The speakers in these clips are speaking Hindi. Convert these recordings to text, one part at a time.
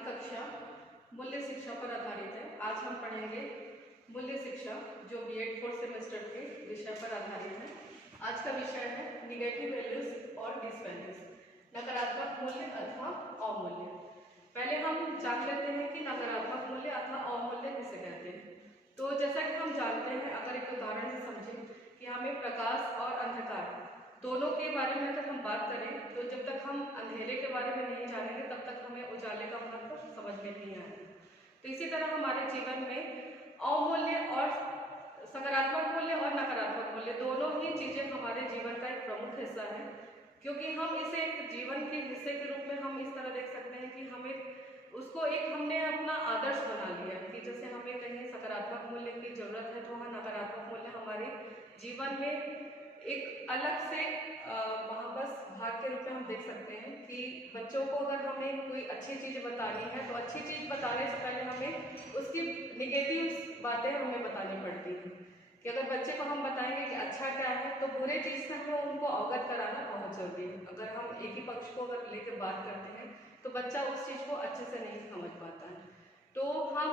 की कक्षा मूल्य शिक्षा पर आधारित है। आज हम पढ़ेंगे मूल्य शिक्षा, जो बीएड 4th सेमेस्टर के विषय पर आधारित है। आज का विषय है निगेटिव वैल्यूज और डिसवैल्यूज, नकारात्मक मूल्य अथवा अवमूल्य। पहले हम जान लेते हैं कि नकारात्मक मूल्य अथवा अवमूल्य किसे कहते हैं। तो जैसा कि हम जानते हैं, अगर एक उदाहरण से समझें कि हमें प्रकाश और अंधकार दोनों के बारे में अगर हम बात करें, तो जब तक हम अंधेरे के बारे में नहीं जानेंगे तब तक हमें उजाले का महत्व समझ में नहीं आएगा। तो इसी तरह हमारे जीवन में अवमूल्य और सकारात्मक मूल्य और नकारात्मक मूल्य दोनों ही चीजें हमारे जीवन का एक प्रमुख हिस्सा है, क्योंकि हम इसे एक जीवन के हिस्से के रूप में हम इस तरह देख सकते हैं कि हमें उसको एक हमने अपना आदर्श बना लिया है कि जैसे हमें कहीं सकारात्मक मूल्य की जरूरत है तो वहाँ नकारात्मक मूल्य हमारे जीवन में एक अलग से बस भाग के रूप में हम देख सकते हैं कि बच्चों को अगर हमें कोई अच्छी चीज़ बतानी है तो अच्छी चीज़ बताने से पहले हमें उसकी निगेटिव बातें हमें बतानी पड़ती हैं कि अगर बच्चे को हम बताएंगे कि अच्छा क्या है तो बुरे चीज़ से हमें उनको अवगत कराना बहुत जरूरी है। अगर हम एक ही पक्ष को अगर लेकर बात करते हैं तो बच्चा उस चीज़ को अच्छे से नहीं समझ पाता है। तो हम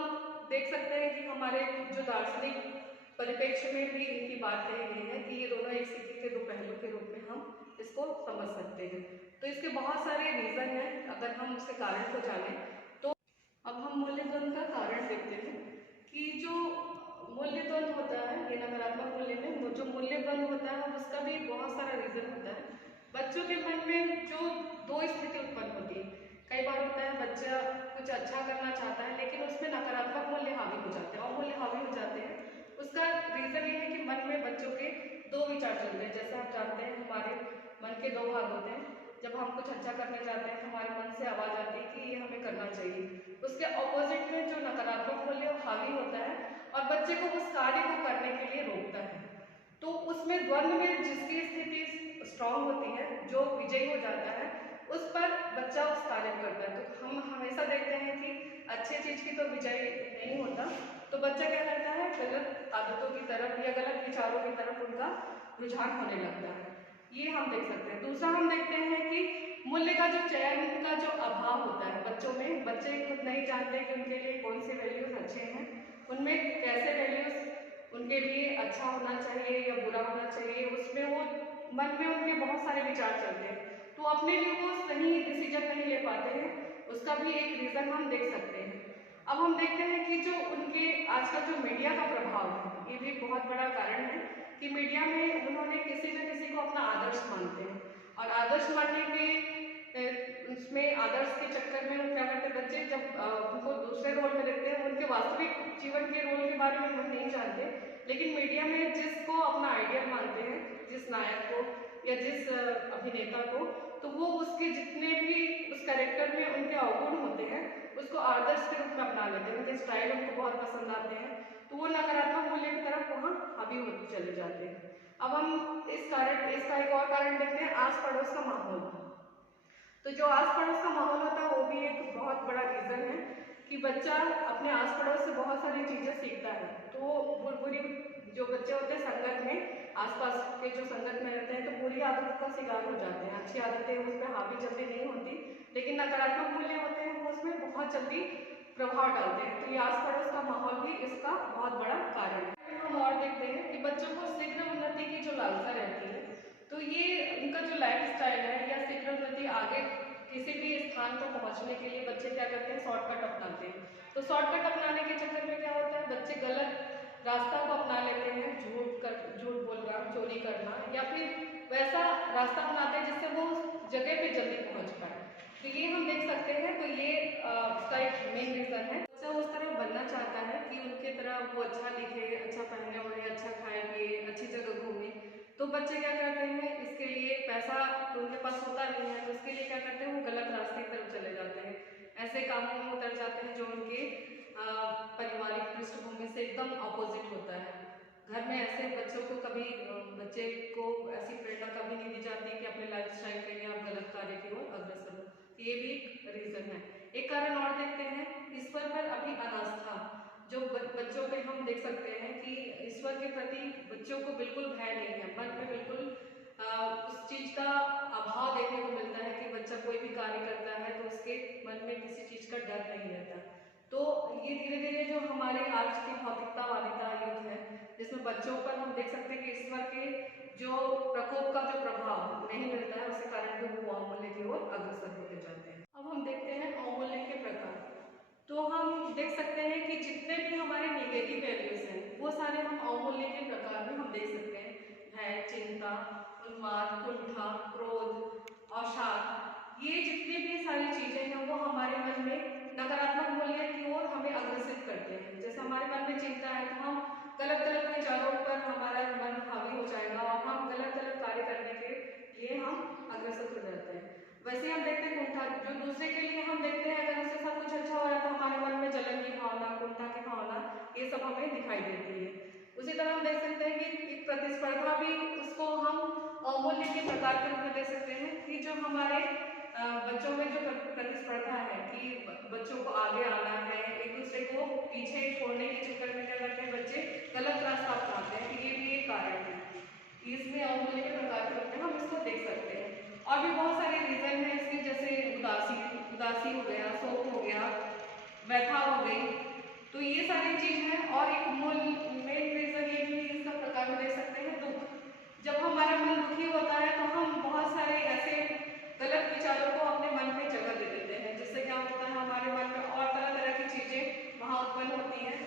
देख सकते हैं कि हमारे जो दार्शनिक परिप्रेक्ष्य में भी इनकी बात कही गई है कि ये दोनों एक सिक्के के दो पहलू के रूप में हम इसको समझ सकते हैं। तो इसके बहुत सारे रीजन हैं, अगर हम उसके कारण को जानें तो अब हम मूल्य द्वंद का कारण देखते हैं कि जो मूल्य द्वंद होता है, ये नकारात्मक मूल्य में जो मूल्य द्वंद होता है उसका भी बहुत सारा रीजन होता है। बच्चों के मन में जो दो स्थिति उत्पन्न होती है, कई बार होता है बच्चा कुछ अच्छा करना चाहता है लेकिन उसमें नकारात्मक मूल्य हावी हो जाते हैं और मूल्य हावी हो जाते हैं। उसका रीजन ये है कि मन में बच्चों के दो विचार चलते हैं। जैसे आप जानते हैं हमारे मन के दो भाग होते हैं। जब हम कुछ अच्छा करने जाते हैं तो हमारे मन से आवाज आती है कि ये हमें करना चाहिए। उसके ऑपोजिट में जो नकारात्मक मूल्य हावी होता है और बच्चे को उस कार्य को करने के लिए रोकता है। तो उसमें द्वंद्व में जिसकी स्थिति स्ट्रांग होती है, जो विजयी हो जाता है, उस पर बच्चा उस कार्य को करता है। तो हम हमेशा देखते हैं कि अच्छी चीज की तो विजय नहीं होता, तो बच्चा क्या करता है, गलत आदतों की तरफ या गलत विचारों की तरफ उनका रुझान होने लगता है। ये हम देख सकते हैं। दूसरा हम देखते हैं कि मूल्य का जो चयन का जो अभाव होता है बच्चों में, बच्चे खुद नहीं जानते कि उनके लिए कौन से वैल्यूज अच्छे हैं, उनमें कैसे वैल्यूज उनके लिए अच्छा होना चाहिए या बुरा होना चाहिए, उसमें वो मन में उनके बहुत सारे विचार चलते हैं, तो अपने लिए वो सही डिसीजन नहीं ले पाते हैं। उसका भी एक रीजन हम देख सकते हैं। अब हम देखते हैं कि जो उनके आजकल जो मीडिया का प्रभाव है, ये भी एक बहुत बड़ा कारण है कि मीडिया में उन्होंने किसी न किसी को अपना आदर्श मानते हैं और आदर्श मानने के उसमें आदर्श के चक्कर में क्या करते हैं बच्चे, जब उनको दूसरे रोल में देखते हैं, उनके वास्तविक जीवन के रोल के बारे में वो नहीं जानते, लेकिन मीडिया में जिसको अपना आइडियल मानते हैं, जिस नायक को या जिस अभिनेता को, तो वो उसके जितने भी उस कैरेक्टर में उनके अवगुण होते हैं उसको आदर्श के रूप में अपना लेते हैं। उनके स्टाइल उनको बहुत पसंद आते हैं, तो वो नकारात्मक मूल्य की तरफ वहाँ हावी होते चले जाते हैं। अब हम इसका एक और कारण देखते हैं, आस पड़ोस का माहौल। तो जो आस पड़ोस का माहौल होता है वो भी एक बहुत बड़ा रीजन है कि बच्चा अपने आस पड़ोस से बहुत सारी चीजें सीखता है। तो बुरी जो बच्चे होते हैं संगत में, आसपास के जो संगत में रहते हैं, तो बुरी आदत का शिकार हो जाते हैं। अच्छी आदतें उस पर हावी जल्दी नहीं होती, लेकिन नकारात्मक मूल्य होते हैं वो उसमें बहुत जल्दी प्रभाव डालते हैं। तो ये आस पड़ोस का माहौल भी इसका बहुत बड़ा कारण है। हम और देखते हैं कि बच्चों को शीघ्र उन्नति की जो लालसा रहती है, तो ये उनका जो लाइफ स्टाइल है या शीघ्र उन्नति, आगे किसी भी स्थान पर पहुंचने के लिए बच्चे क्या करते हैं, शॉर्टकट अपनाते हैं। तो शॉर्टकट अपनाने के चक्कर में क्या होता है, बच्चे गलत रास्ता को अपना लेते हैं, झूठ बोलना, चोरी करना, या फिर वैसा रास्ता अपनाते हैं जिससे वो उस जगह पे जल्दी पहुंच पाए। तो ये हम देख सकते हैं। तो ये उसका एक मेन रीजन है। बच्चा उस तरह बनना चाहता है कि उनके तरह वो अच्छा लिखे, अच्छा पहने ओढ़े, अच्छा खाए पिए, अच्छी जगह घूमे। तो बच्चे क्या करते हैं, इसके लिए पैसा तो उनके पास होता नहीं है, तो उसके लिए क्या करते हैं, वो गलत रास्ते की तरफ चले जाते हैं, ऐसे कामों में उतर जाते हैं जो उनके पारिवारिक पृष्ठभूमि से एकदम अपोजिट होता है। घर में ऐसे बच्चों को कभी बच्चे को ऐसी प्रेरणा कभी नहीं दी जाती कि अपने लाइफ स्टाइल के लिए आप गलत कार्य की ओर अग्रसर हो। ये भी एक रीजन है। एक कारण और देखते हैं, ईश्वर पर अभी अनास्था जो बच्चों पे हम देख सकते हैं कि ईश्वर के प्रति बच्चों को बिल्कुल भय नहीं है, मन में बिल्कुल उस चीज का अभाव देखने को मिलता है कि बच्चा कोई भी कार्य करता है तो उसके मन में किसी चीज चीज़ का डर नहीं रहता। तो ये धीरे धीरे जो हमारे आज की भौतिकतावादिता युग है, जिसमें बच्चों पर हम देख सकते हैं कि ईश्वर के जो प्रकोप का जो प्रभाव नहीं मिलता है, उसके कारण भी वो अवमूल्य की ओर अग्रसर होते जाते हैं। अब हम देखते हैं अवमूल्य के प्रकार। तो हम देख सकते हैं कि जितने भी हमारे नेगेटिव वैल्यूज हैं वो सारे हम अवमूल्य के प्रकार में हम देख सकते हैं। भय, चिंता, उन्माद, कुंठा, क्रोध, अवसाद, ये जितनी भी सारी चीजें हैं वो हमारे मन में नकारात्मक मूल्य की ओर हमें अग्रसित करते हैं। जैसे हमारे मन में चिंता है तो हम गलत गलत विचारों पर हमारा मन हावी हो जाएगा और हम गलत गलत कार्य करने के लिए हम अग्रसर हो जाते हैं। वैसे हम देखते हैं कुंठा, जो दूसरे के लिए हम देखते हैं अगर उसके साथ कुछ अच्छा हो रहा है तो हमारे मन में जलन की भावना, कुंठा की भावना, ये सब हमें दिखाई देती है। उसी तरह हम देख सकते हैं कि एक प्रतिस्पर्धा भी, उसको हम अवमूल्य के प्रकार के रूप में देख सकते हैं कि जो हमारे बच्चों में जो प्रतिस्पर्धा है कि बच्चों को आगे आना है, एक दूसरे को पीछे छोड़ने के चक्कर में क्या करते हैं बच्चे गलत रास्ता अपनाते हैं, ये भी एक कारण है। इसमें अवमूल्य के प्रकार के रूप में हम इसको देख सकते हैं। और भी बहुत सारे रीजन है इसके, जैसे उदासी हो गया, शोक हो गया, व्यथा हो गई, तो ये सारी चीज है। और एक मूल मेन रीजन ये भी इसका प्रकार में देख सकते हैं दुख। जब हमारा मन दुखी होता है तो हम बहुत सारे ऐसे गलत विचारों को अपने मन में जगह दे देते हैं, जिससे क्या होता है हमारे मन में और तरह तरह की चीजें वहाँ उत्पन्न होती हैं।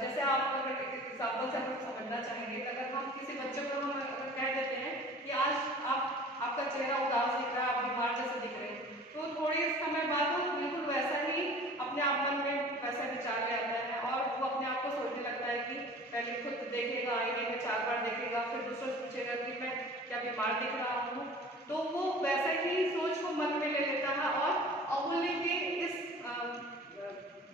जैसे आप अगर एग्जाम्पल से हम समझना चाहेंगे, अगर हम किसी बच्चे को हम अगर कह देते हैं कि आज आपका चेहरा उदास दिख रहा है, आप बीमार जैसे दिख रहे हैं, तो थोड़े समय बाद वो बिल्कुल वैसा ही अपने आप मन में वैसा विचार ले आता है और वो अपने आप को सोचने लगता है कि पहले खुद देखेगा, आईने में 4 बार देखेगा, फिर दूसरों से पूछेगा कि मैं क्या बीमार दिख रहा हूँ, तो वो वैसा ही सोच को मन में ले लेता है और अवमूल्य के इस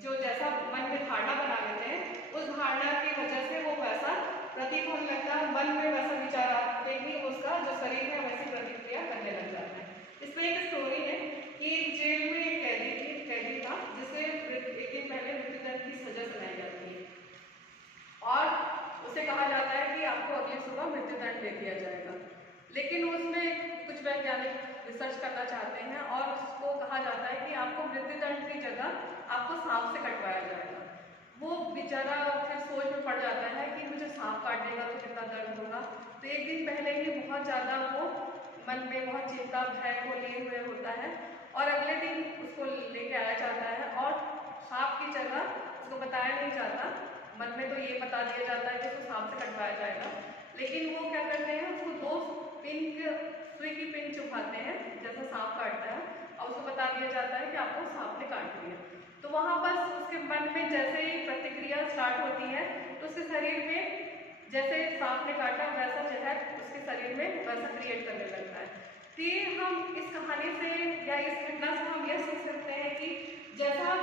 जो जैसा मन में धारणा बना लेते हैं, उस धारणा की वजह से वो वैसा प्रतीक होने लगता है, मन में वैसा विचार आते ही उसका जो शरीर है वैसी प्रतिक्रिया करने लग जाता है। इसमें एक स्टोरी है कि जेल में एक कैदी था जिसे एक दिन पहले मृत्युदंड की सजा सुनाई जाती है और उसे कहा जाता है कि आपको अगली सुबह मृत्युदंड दे दिया जाएगा। लेकिन उसमें कुछ वैज्ञानिक रिसर्च करना चाहते हैं और उसको कहा जाता है कि आपको मृत्युदंड की जगह आपको सांप से कटवाया जाएगा। वो बेचारा फिर सोच में पड़ जाता है कि मुझे सांप काट देगा तो कितना दर्द होगा। तो एक दिन पहले ही बहुत ज़्यादा वो मन में बहुत चिंता भय को लिए हुए होता है और अगले दिन उसको लेके आया जाता है और सांप की जगह उसको बताया नहीं जाता, मन में तो ये बता दिया जाता है कि उसको सांप से कटवाया जाएगा। लेकिन वो क्या करते हैं, उसको 2 सुई की पिन चुभाते हैं जैसा सांप काटता है और उसको बता दिया जाता है कि आपको सांप ने काट दिया। तो वहाँ बस उसके मन में जैसे ही प्रतिक्रिया स्टार्ट होती है तो उसके शरीर में जैसे सांप ने काटा वैसा जहर उसके शरीर में वैसा क्रिएट करने लगता है। तो ये हम इस कहानी से या इस घटना से हम यह सीख सकते हैं कि जैसा